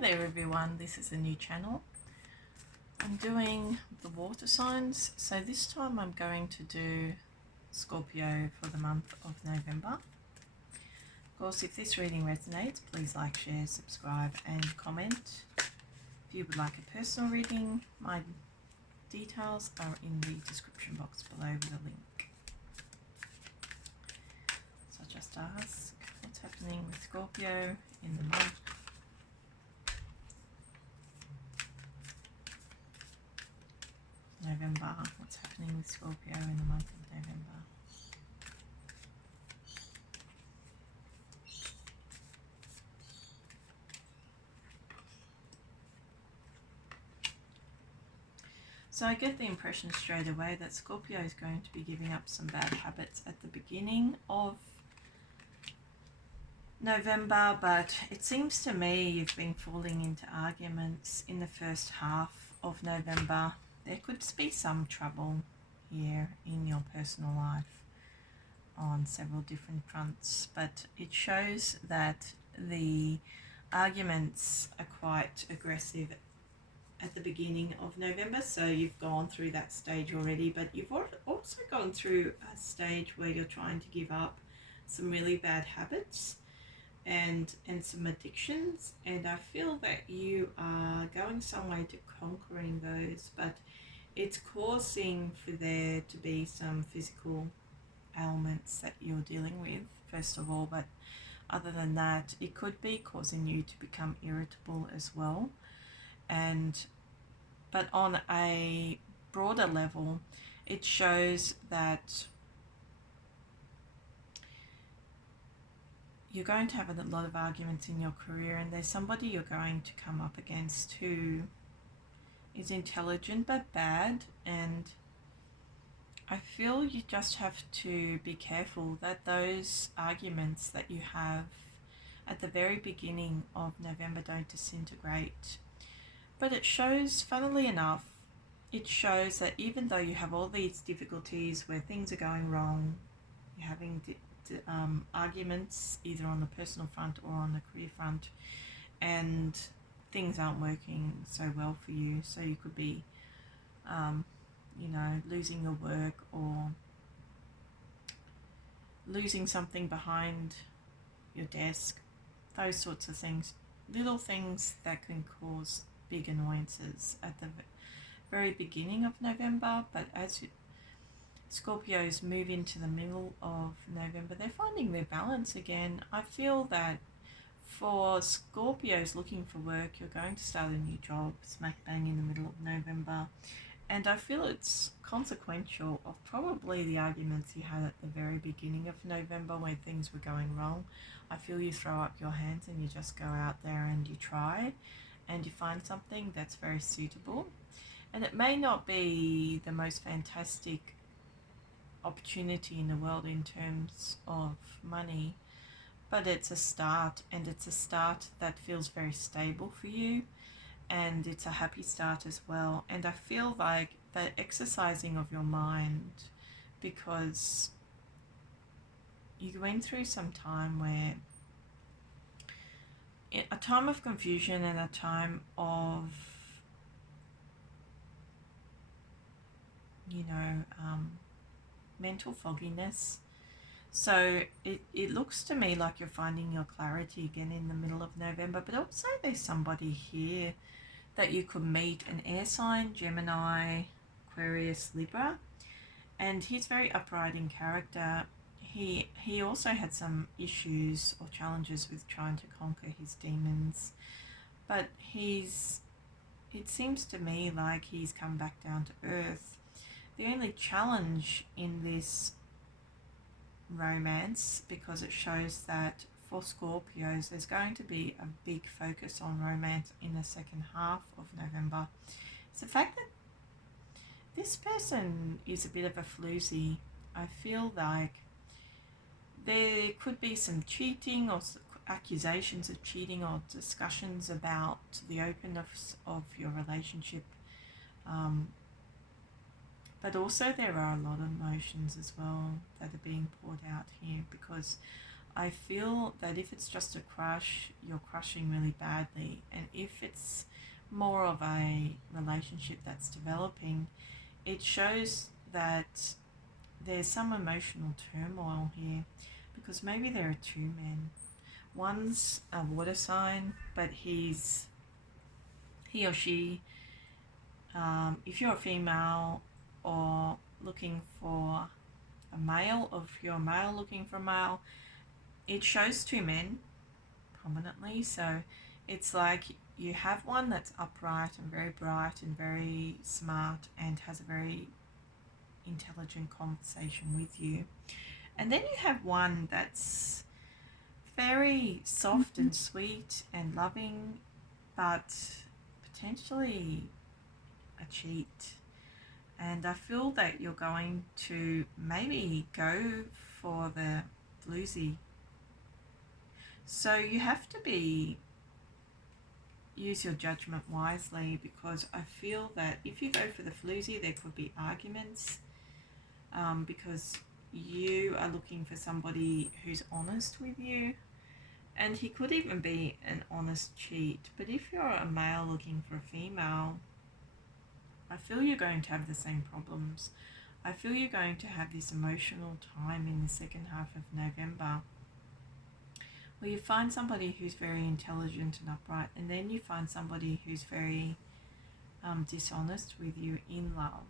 Hi there everyone, this is a new channel. I'm doing the water signs, so this time I'm going to do Scorpio for the month of November. Of course, if this reading resonates, please like, share, subscribe and comment. If you would like a personal reading, my details are in the description box below with a link. So just ask what's happening with Scorpio in the month November. What's happening with Scorpio in the month of November? So I get the impression straight away that Scorpio is going to be giving up some bad habits at the beginning of November, but it seems to me you've been falling into arguments in the first half of November. There could be some trouble here in your personal life on several different fronts, but it shows that the arguments are quite aggressive at the beginning of November, so you've gone through that stage already, but you've also gone through a stage where you're trying to give up some really bad habits and some addictions, and I feel that you are going some way to conquering those, but it's causing for there to be some physical ailments that you're dealing with first of all, but other than that it could be causing you to become irritable as well. But on a broader level, it shows that you're going to have a lot of arguments in your career, and there's somebody you're going to come up against who is intelligent but bad, and I feel you just have to be careful that those arguments that you have at the very beginning of November don't disintegrate. But it shows, funnily enough, it shows that even though you have all these difficulties where things are going wrong, you're having arguments either on the personal front or on the career front, and things aren't working so well for you. So you could be, losing your work or losing something behind your desk, those sorts of things. Little things that can cause big annoyances at the very beginning of November, but as Scorpios move into the middle of November, they're finding their balance again. I feel that for Scorpios looking for work, you're going to start a new job smack bang in the middle of November, and I feel it's consequential of probably the arguments you had at the very beginning of November when things were going wrong. I feel you throw up your hands and you just go out there and you try and you find something that's very suitable. And it may not be the most fantastic opportunity in the world in terms of money, but it's a start, and it's a start that feels very stable for you, and it's a happy start as well. And I feel like the exercising of your mind, because you went through some time where a time of confusion and a time of mental fogginess. So it looks to me like you're finding your clarity again in the middle of November, but also there's somebody here that you could meet, an air sign, Gemini, Aquarius, Libra, and he's very upright in character. He also had some issues or challenges with trying to conquer his demons, but it seems to me like he's come back down to earth. The only challenge in this romance, because it shows that for Scorpios there's going to be a big focus on romance in the second half of November, it's the fact that this person is a bit of a floozy. I feel like there could be some cheating or accusations of cheating or discussions about the openness of your relationship. But also there are a lot of emotions as well that are being poured out here, because I feel that if it's just a crush, you're crushing really badly. And if it's more of a relationship that's developing, it shows that there's some emotional turmoil here, because maybe there are two men. One's a water sign, but he or she, if you're a female or looking for a male, or if you're a male looking for a male, it shows two men prominently. So it's like you have one that's upright and very bright and very smart and has a very intelligent conversation with you. And then you have one that's very soft and sweet and loving, but potentially a cheat. And I feel that you're going to maybe go for the floozy. So you have to use your judgment wisely, because I feel that if you go for the floozy, there could be arguments, because you are looking for somebody who's honest with you, and he could even be an honest cheat. But if you're a male looking for a female, I feel you're going to have the same problems. I feel you're going to have this emotional time in the second half of November where you find somebody who's very intelligent and upright, and then you find somebody who's very dishonest with you in love.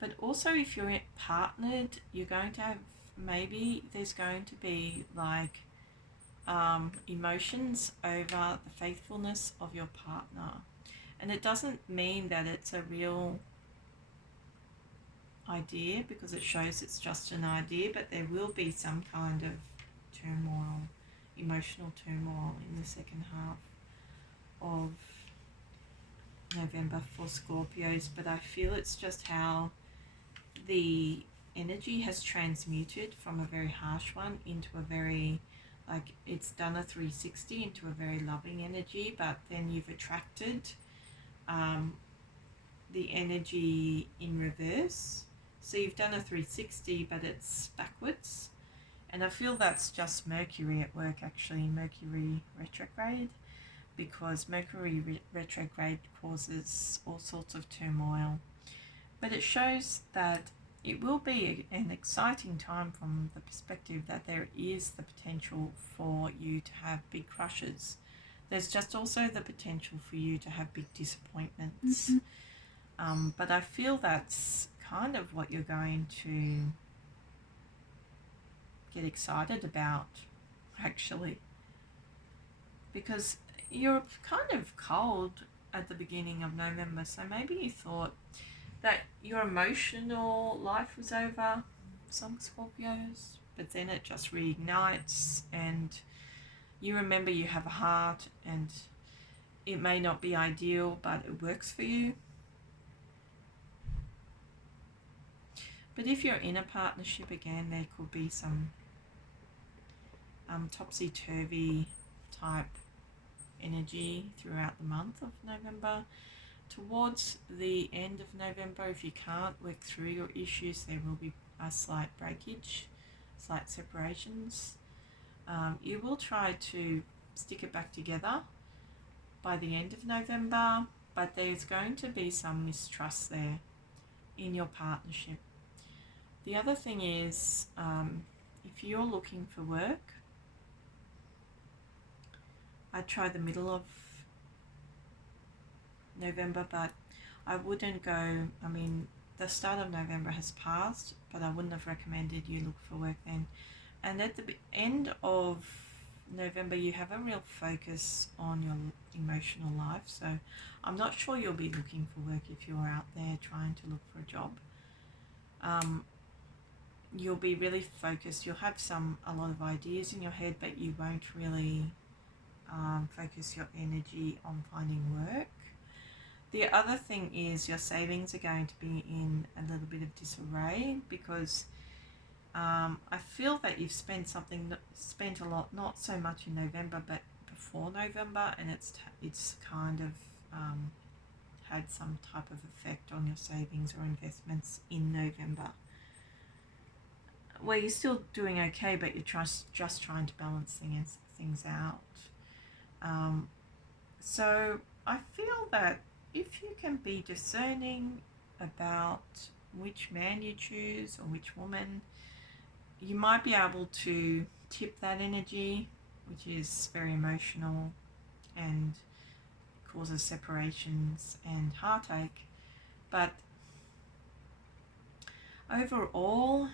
But also, if you're partnered, you're going to have, maybe there's going to be like emotions over the faithfulness of your partner. And it doesn't mean that it's a real idea, because it shows it's just an idea, but there will be some kind of turmoil, emotional turmoil in the second half of November for Scorpios. But I feel it's just how the energy has transmuted from a very harsh one into a very, like, it's done a 360 into a very loving energy, but then you've attracted the energy in reverse. So you've done a 360, but it's backwards. And I feel that's just Mercury at work, actually, Mercury retrograde, because Mercury retrograde causes all sorts of turmoil. But it shows that it will be an exciting time from the perspective that there is the potential for you to have big crushes. There's just also the potential for you to have big disappointments. But I feel that's kind of what you're going to get excited about, actually, because you're kind of cold at the beginning of November. So maybe you thought that your emotional life was over, some Scorpios, but then it just reignites, and you remember you have a heart, and it may not be ideal, but it works for you. But if you're in a partnership, again, there could be some topsy-turvy type energy throughout the month of November. Towards the end of November, if you can't work through your issues, there will be a slight breakage, slight separations. You will try to stick it back together by the end of November, but there's going to be some mistrust there in your partnership. The other thing is, if you're looking for work, I'd try the middle of November, but I wouldn't go, I mean, the start of November has passed, but I wouldn't have recommended you look for work then. And at the end of November, you have a real focus on your emotional life, so I'm not sure you'll be looking for work if you're out there trying to look for a job. You'll be really focused. You'll have a lot of ideas in your head, but you won't really focus your energy on finding work. The other thing is your savings are going to be in a little bit of disarray, because I feel that you've spent a lot, not so much in November, but before November, and it's kind of had some type of effect on your savings or investments in November. well, you're still doing okay, but you're just trying to balance things out. Um, so I feel that if you can be discerning about which man you choose or which woman, you might be able to tip that energy, which is very emotional and causes separations and heartache. But overall,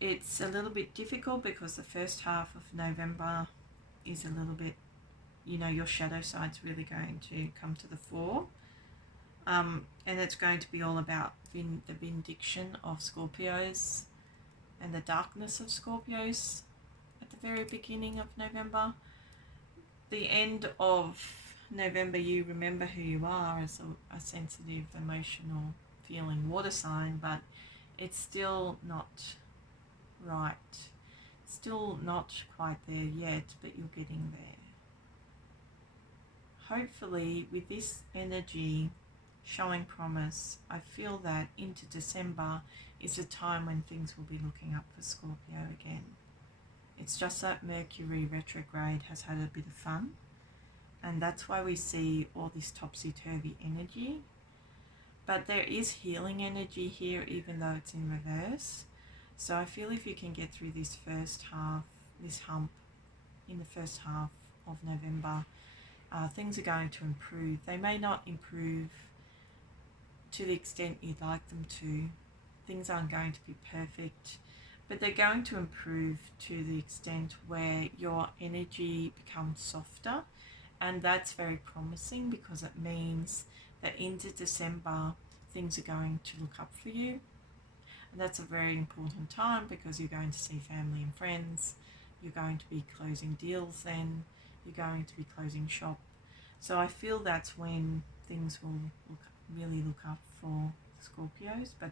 it's a little bit difficult because the first half of November is a little bit, your shadow side's really going to come to the fore. And it's going to be all about the vindication of Scorpios and the darkness of Scorpios at the very beginning of November. The end of November, you remember who you are as a sensitive, emotional, feeling water sign, but it's still not right. Still not quite there yet, but you're getting there. Hopefully, with this energy showing promise, I feel that into December is a time when things will be looking up for Scorpio again. It's just that Mercury retrograde has had a bit of fun, and that's why we see all this topsy-turvy energy. But there is healing energy here, even though it's in reverse. So I feel if you can get through this first half, this hump in the first half of November, things are going to improve. They may not improve to the extent you'd like them to. Things aren't going to be perfect, but they're going to improve to the extent where your energy becomes softer, and that's very promising because it means that into December things are going to look up for you, and that's a very important time because you're going to see family and friends, you're going to be closing deals then, you're going to be closing shop. So I feel that's when things will really look up for Scorpios. But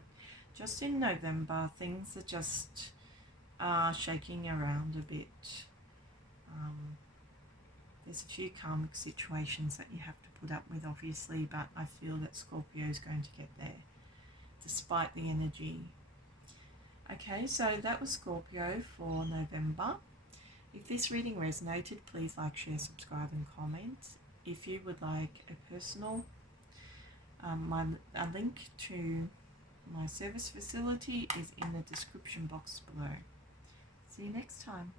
just in November, things are just shaking around a bit. There's a few karmic situations that you have to put up with, obviously, but I feel that Scorpio is going to get there, despite the energy. Okay, so that was Scorpio for November. If this reading resonated, please like, share, subscribe and comment. If you would like a personal, a link to my service facility is in the description box below. See you next time.